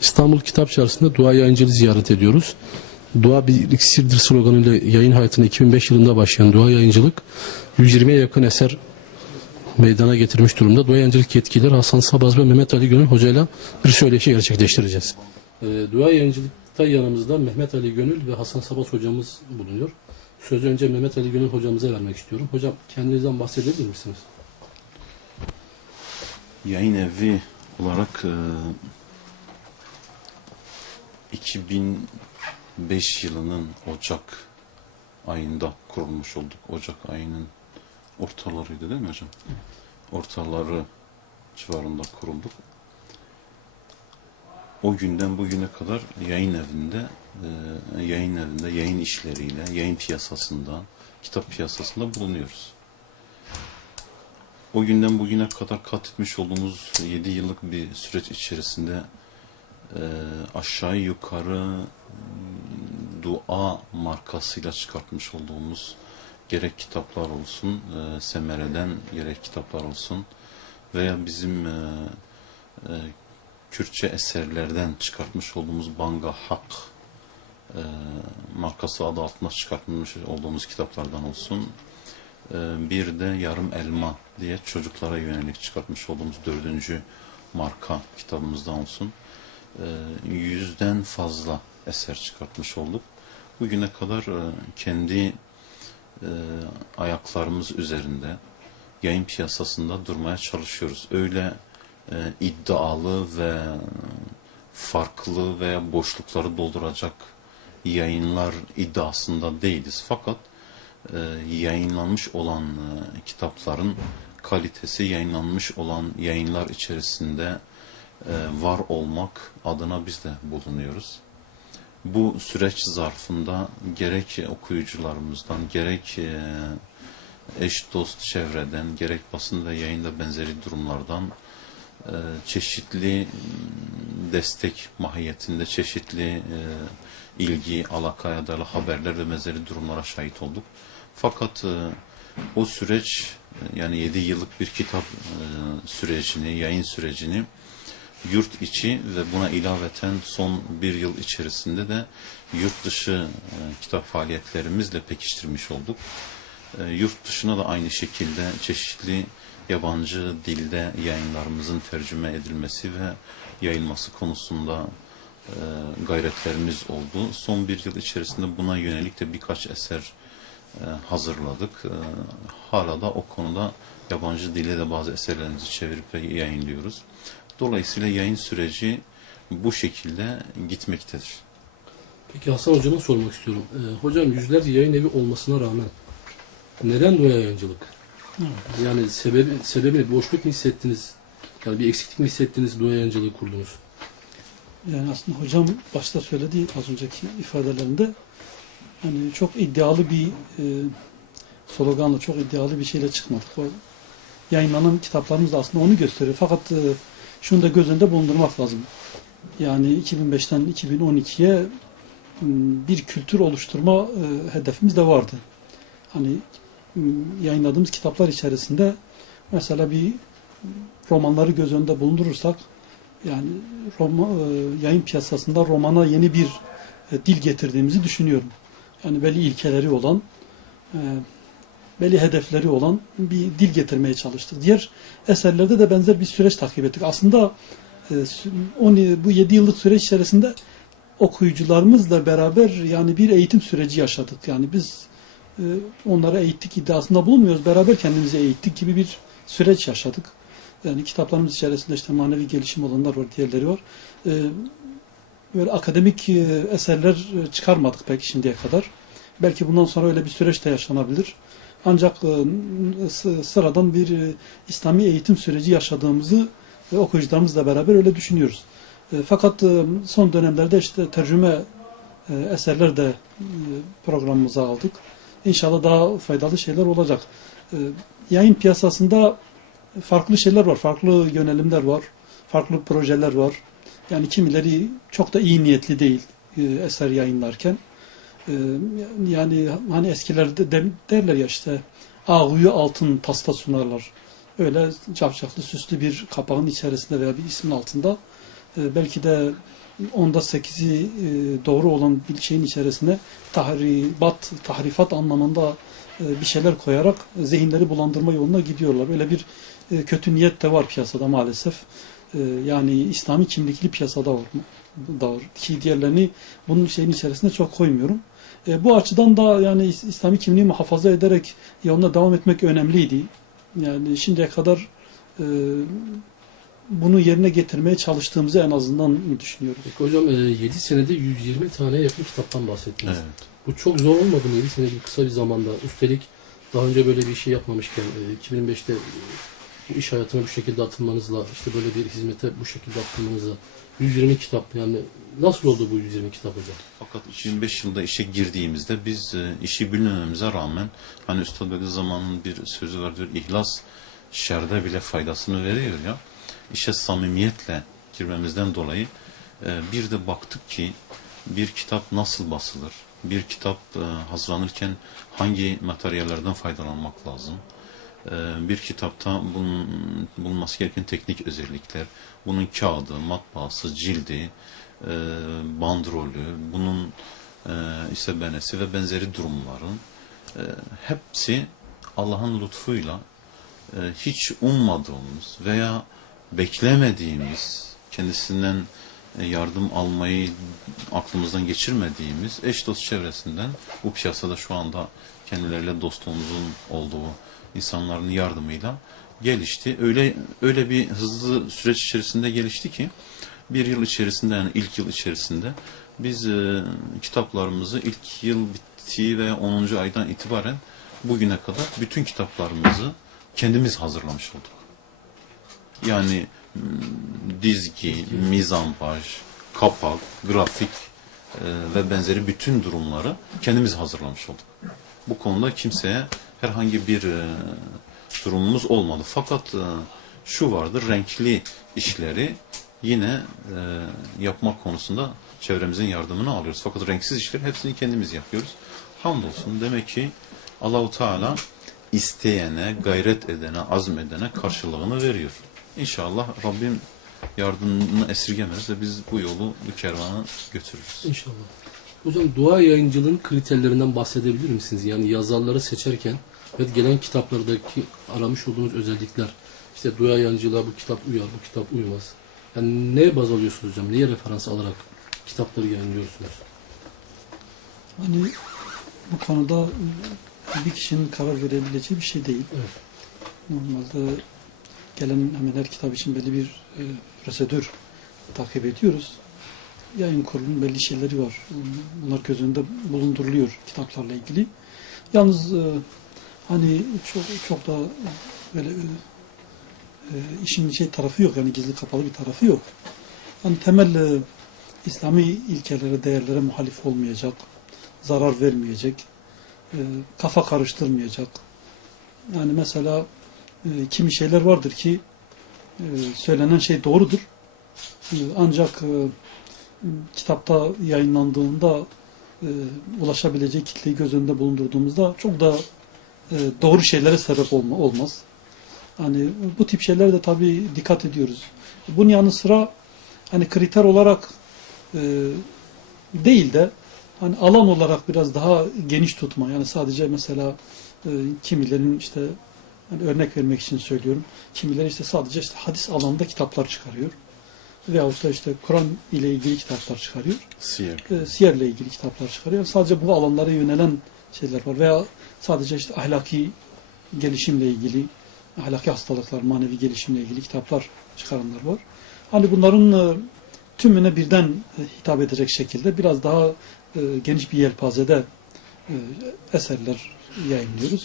İstanbul Kitap Çarşısı'nda Dua Yayıncılığı ziyaret ediyoruz. Dua bir iksirdir sloganıyla yayın hayatına 2005 yılında başlayan Dua Yayıncılık 120'ye yakın eser meydana getirmiş durumda. Dua Yayıncılık yetkilileri Hasan Sabaz ve Mehmet Ali Gönül hocayla bir söyleşi gerçekleştireceğiz. Dua Yayıncılık'ta yanımızda Mehmet Ali Gönül ve Hasan Sabaz hocamız bulunuyor. Sözü önce Mehmet Ali Gönül hocamıza vermek istiyorum. Hocam kendinizden bahsedebilir misiniz? Yayın evi olarak 2005 yılının Ocak ayında kurulmuş olduk. Ocak ayının ortalarıydı değil mi hocam? Ortaları civarında kurulduk. O günden bugüne kadar yayın evinde, yayın işleriyle, yayın piyasasında, kitap piyasasında bulunuyoruz. O günden bugüne kadar kat etmiş olduğumuz 7 yıllık bir süreç içerisinde aşağı yukarı dua markasıyla çıkartmış olduğumuz gerek kitaplar olsun, Semere'den gerek kitaplar olsun veya bizim Kürtçe eserlerden çıkartmış olduğumuz Banga Hak markası adı altında çıkartmış olduğumuz kitaplardan olsun. Bir de Yarım Elma diye çocuklara yönelik çıkartmış olduğumuz 4. marka kitabımızdan olsun. 100'den fazla eser çıkartmış olduk. Bugüne kadar kendi ayaklarımız üzerinde yayın piyasasında durmaya çalışıyoruz. Öyle iddialı ve farklı veya boşlukları dolduracak yayınlar iddiasında değiliz. Fakat yayınlanmış olan kitapların kalitesi, yayınlanmış olan yayınlar içerisinde var olmak adına biz de bulunuyoruz. Bu süreç zarfında gerek okuyucularımızdan, gerek eş dost çevreden, gerek basın ve yayında benzeri durumlardan çeşitli destek mahiyetinde, çeşitli ilgi, alakaya dayalı haberler ve benzeri durumlara şahit olduk. Fakat o süreç, yani 7 yıllık bir kitap sürecini, yayın sürecini yurt içi ve buna ilaveten son 1 yıl içerisinde de yurt dışı kitap faaliyetlerimizle pekiştirmiş olduk. Yurt dışına da aynı şekilde çeşitli yabancı dilde yayınlarımızın tercüme edilmesi ve yayılması konusunda gayretlerimiz oldu. Son 1 yıl içerisinde buna yönelik de birkaç eser hazırladık. Hala da o konuda yabancı dile de bazı eserlerimizi çevirip ve yayınlıyoruz. Dolayısıyla yayın süreci bu şekilde gitmektedir. Peki Hasan hocama sormak istiyorum. Hocam yüzlerce yayın evi olmasına rağmen neden Dua Yayıncılık? Yani sebebi boşluk mu hissettiniz? Yani bir eksiklik mi hissettiniz, Dua Yayıncılığı kurdunuz? Yani aslında hocam başta söylediği az önceki ifadelerinde hani çok iddialı bir sloganla, çok iddialı bir şeyle çıkmadık. O yayınlanan kitaplarımız da aslında onu gösteriyor. Fakat şunu da göz önünde bulundurmak lazım. Yani 2005'ten 2012'ye bir kültür oluşturma hedefimiz de vardı. Hani yayınladığımız kitaplar içerisinde mesela bir romanları göz önünde bulundurursak, yani yayın piyasasında romana yeni bir dil getirdiğimizi düşünüyorum. Yani belli ilkeleri olan, belli hedefleri olan bir dil getirmeye çalıştık. Diğer eserlerde de benzer bir süreç takip ettik. Aslında bu 7 yıllık süreç içerisinde okuyucularımızla beraber yani bir eğitim süreci yaşadık. Yani biz onlara eğittik iddiasında bulunmuyoruz. Beraber kendimizi eğittik gibi bir süreç yaşadık. Yani kitaplarımız içerisinde işte manevi gelişim olanlar var, diğerleri var. Böyle akademik eserler çıkarmadık belki şimdiye kadar. Belki bundan sonra öyle bir süreç de yaşanabilir. Ancak sıradan bir İslami eğitim süreci yaşadığımızı okuyucularımızla beraber öyle düşünüyoruz. Fakat son dönemlerde işte tercüme eserler de programımıza aldık. İnşallah daha faydalı şeyler olacak. Yayın piyasasında farklı şeyler var, farklı yönelimler var, farklı projeler var. Yani kimileri çok da iyi niyetli değil eser yayınlarken. Yani hani eskilerde derler ya işte ağuyu altın tasta sunarlar. Öyle cafcaflı süslü bir kapağın içerisinde veya bir ismin altında belki de onda 8'i doğru olan bir şeyin içerisine tahrifat anlamında bir şeyler koyarak zihinleri bulandırma yoluna gidiyorlar. Öyle bir kötü niyet de var piyasada maalesef. Yani İslami kimlikli piyasada var ki diğerlerini bunun şeyin içerisine çok koymuyorum. Bu açıdan da yani İslami kimliği muhafaza ederek yoluna devam etmek önemliydi. Yani şimdiye kadar bunu yerine getirmeye çalıştığımızı en azından düşünüyorum. Peki hocam 7 senede 120 tane yakın kitaptan bahsettiniz. Evet. Bu çok zor olmadı mı 7 sene gibi kısa bir zamanda? Üstelik daha önce böyle bir şey yapmamışken 2005'te bu iş hayatına bu şekilde atılmanızla, işte böyle bir hizmete bu şekilde atılmanızla 120 kitap, yani nasıl oldu bu 120 kitap hocam? Fakat 2005 yılında işe girdiğimizde biz işi bilmememize rağmen, hani Üstad Bediüzzaman'ın bir sözü vardır, ihlas şerde bile faydasını veriyor ya. İşe samimiyetle girmemizden dolayı bir de baktık ki bir kitap nasıl basılır? Bir kitap hazırlanırken hangi materyallerden faydalanmak lazım? Bir kitapta bulunması gereken teknik özellikler, bunun kağıdı, matbaası, cildi, bandrolü, bunun ise benesi ve benzeri durumların hepsi Allah'ın lütfuyla hiç ummadığımız veya beklemediğimiz, kendisinden yardım almayı aklımızdan geçirmediğimiz eş dost çevresinden, bu piyasada şu anda kendileriyle dostluğumuzun olduğu insanların yardımıyla gelişti. Öyle bir hızlı süreç içerisinde gelişti ki bir yıl içerisinde, yani ilk yıl içerisinde biz kitaplarımızı ilk yıl bittiği ve 10. aydan itibaren bugüne kadar bütün kitaplarımızı kendimiz hazırlamış olduk. Yani dizgi, mizampaj, kapak, grafik ve benzeri bütün durumları kendimiz hazırlamış olduk. Bu konuda kimseye herhangi bir durumumuz olmadı. Fakat şu vardır, renkli işleri yine yapmak konusunda çevremizin yardımını alıyoruz. Fakat renksiz işleri hepsini kendimiz yapıyoruz. Hamdolsun, demek ki Allahu Teala isteyene, gayret edene, azmedene karşılığını veriyor. İnşallah Rabbim yardımını esirgemez ve biz bu yolu, bu kervanı götürürüz. İnşallah. Hocam dua yayıncılığın kriterlerinden bahsedebilir misiniz? Yani yazarları seçerken ve gelen kitaplardaki aramış olduğunuz özellikler, işte dua yayıncılığa bu kitap uyar, bu kitap uymaz. Yani neye baz alıyorsunuz hocam? Neye referans alarak kitapları yayınlıyorsunuz? Hani bu konuda bir kişinin karar verebileceği bir şey değil. Evet. Normalde gelen hemen her kitap için belli bir prosedür takip ediyoruz. Yayın kurulunun belli şeyleri var. Bunlar göz önünde bulunduruluyor kitaplarla ilgili. Yalnız hani çok da böyle işin tarafı yok, yani gizli kapalı bir tarafı yok. Yani temel İslami ilkelere, değerlere muhalif olmayacak, zarar vermeyecek, kafa karıştırmayacak. Yani mesela kimi şeyler vardır ki söylenen şey doğrudur. Ancak kitapta yayınlandığında ulaşabileceği kitleyi göz önünde bulundurduğumuzda çok da doğru şeylere sebep olmaz. Hani bu tip şeylere de tabii dikkat ediyoruz. Bunun yanı sıra hani kriter olarak değil de hani alan olarak biraz daha geniş tutma. Yani sadece mesela kimilerin işte, yani örnek vermek için söylüyorum, kimileri işte sadece işte hadis alanında kitaplar çıkarıyor. Veyahut da işte Kur'an ile ilgili kitaplar çıkarıyor. Siyerle ilgili kitaplar çıkarıyor. Sadece bu alanlara yönelen şeyler var. Veya sadece işte ahlaki gelişimle ilgili, ahlaki hastalıklar, manevi gelişimle ilgili kitaplar çıkaranlar var. Hani bunların tümüne birden hitap edecek şekilde biraz daha geniş bir yelpazede eserler yayınlıyoruz.